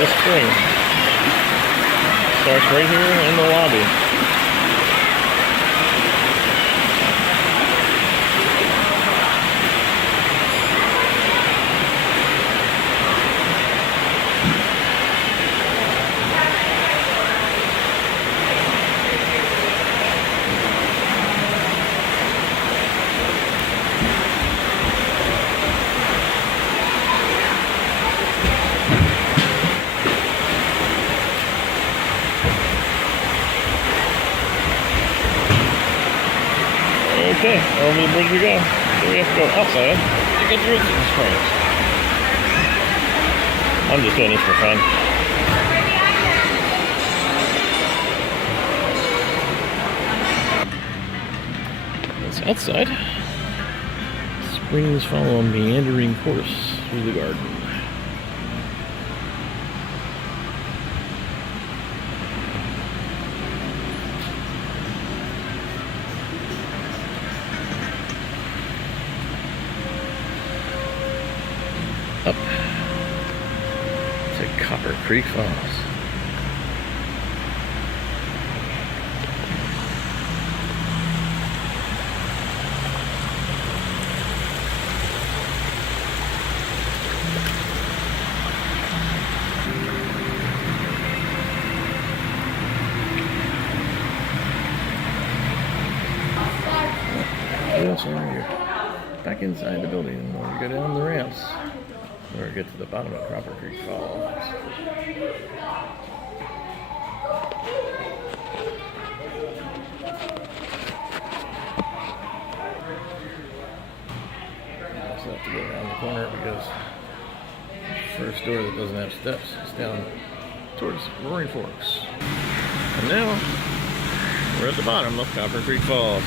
this spring. Starts right here in the lobby. Okay, over the bridge we go. So we have to go outside to get the roots of the springs. I'm just doing this for fun. It's outside. Springs follow a meandering course through the garden. Up to Copper Creek Falls. So you're back inside the building. We'll go down the ramps. Or get to the bottom of Copper Creek Falls. Also have to go around the corner because the first door that doesn't have steps is down towards Roaring Forks. And now we're at the bottom of Copper Creek Falls.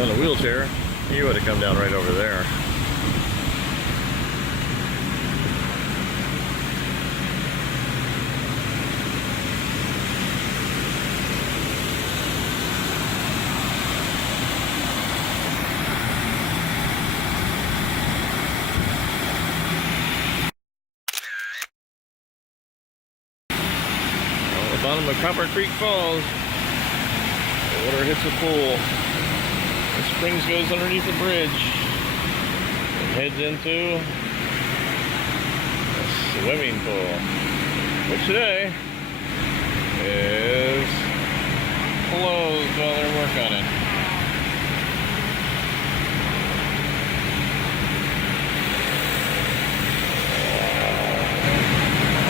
On a wheelchair, you would have come down right over there. On the bottom of Copper Creek Falls, the water hits the pool. The springs goes underneath the bridge and heads into a swimming pool, which today is closed while they work on it.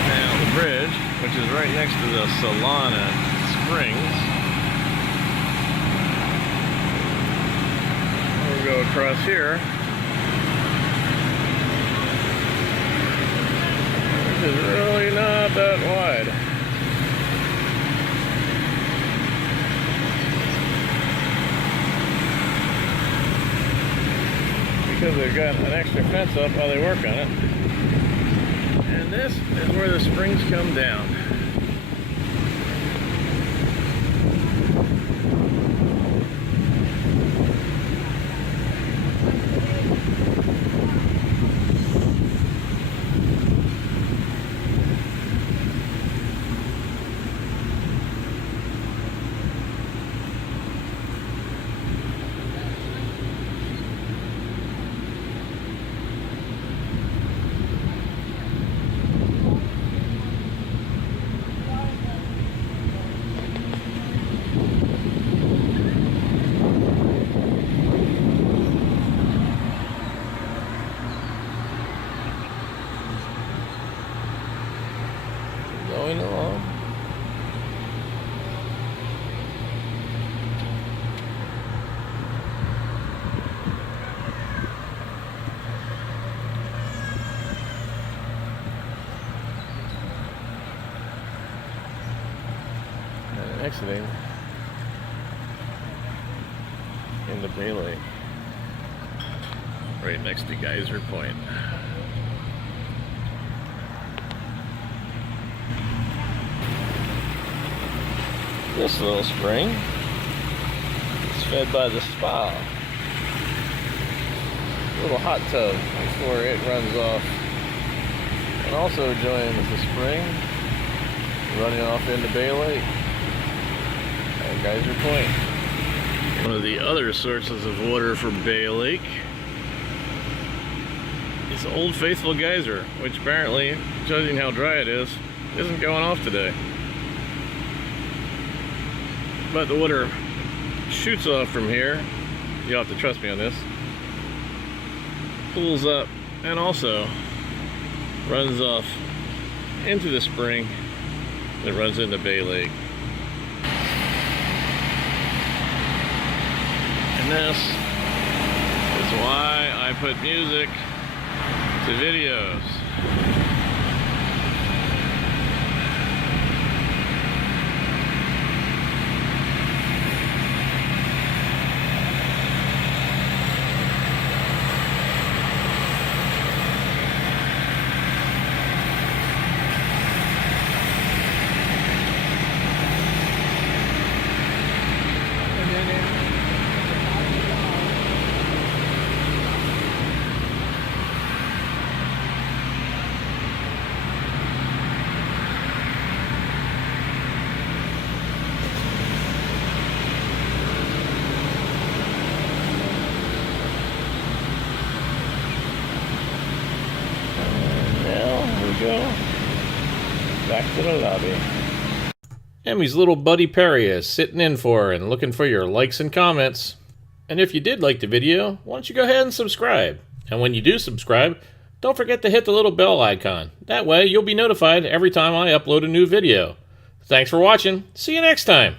Now the bridge, which is right next to the Solana Springs, go across here, which is really not that wide. Because they've got an extra fence up while they work on it. And this is where the springs come down. Going along. And exiting into Bay Lake, right next to Geyser Point. This little spring is fed by the spa. A little hot tub before it runs off And also joined with the spring running off into Bay Lake at Geyser Point. One of the other sources of water for Bay Lake is Old Faithful Geyser, which apparently, judging how dry it is, isn't going off today. But the water shoots off from here. You'll have to trust me on this. Pulls up and also runs off into the spring that runs into Bay Lake. And this is why I put music to videos. Go back to the lobby. Emmy's little buddy Perry is sitting in for her and looking for your likes and comments. And if you did like the video, why don't you go ahead and subscribe? And when you do subscribe, don't forget to hit the little bell icon. That way you'll be notified every time I upload a new video. Thanks for watching. See you next time.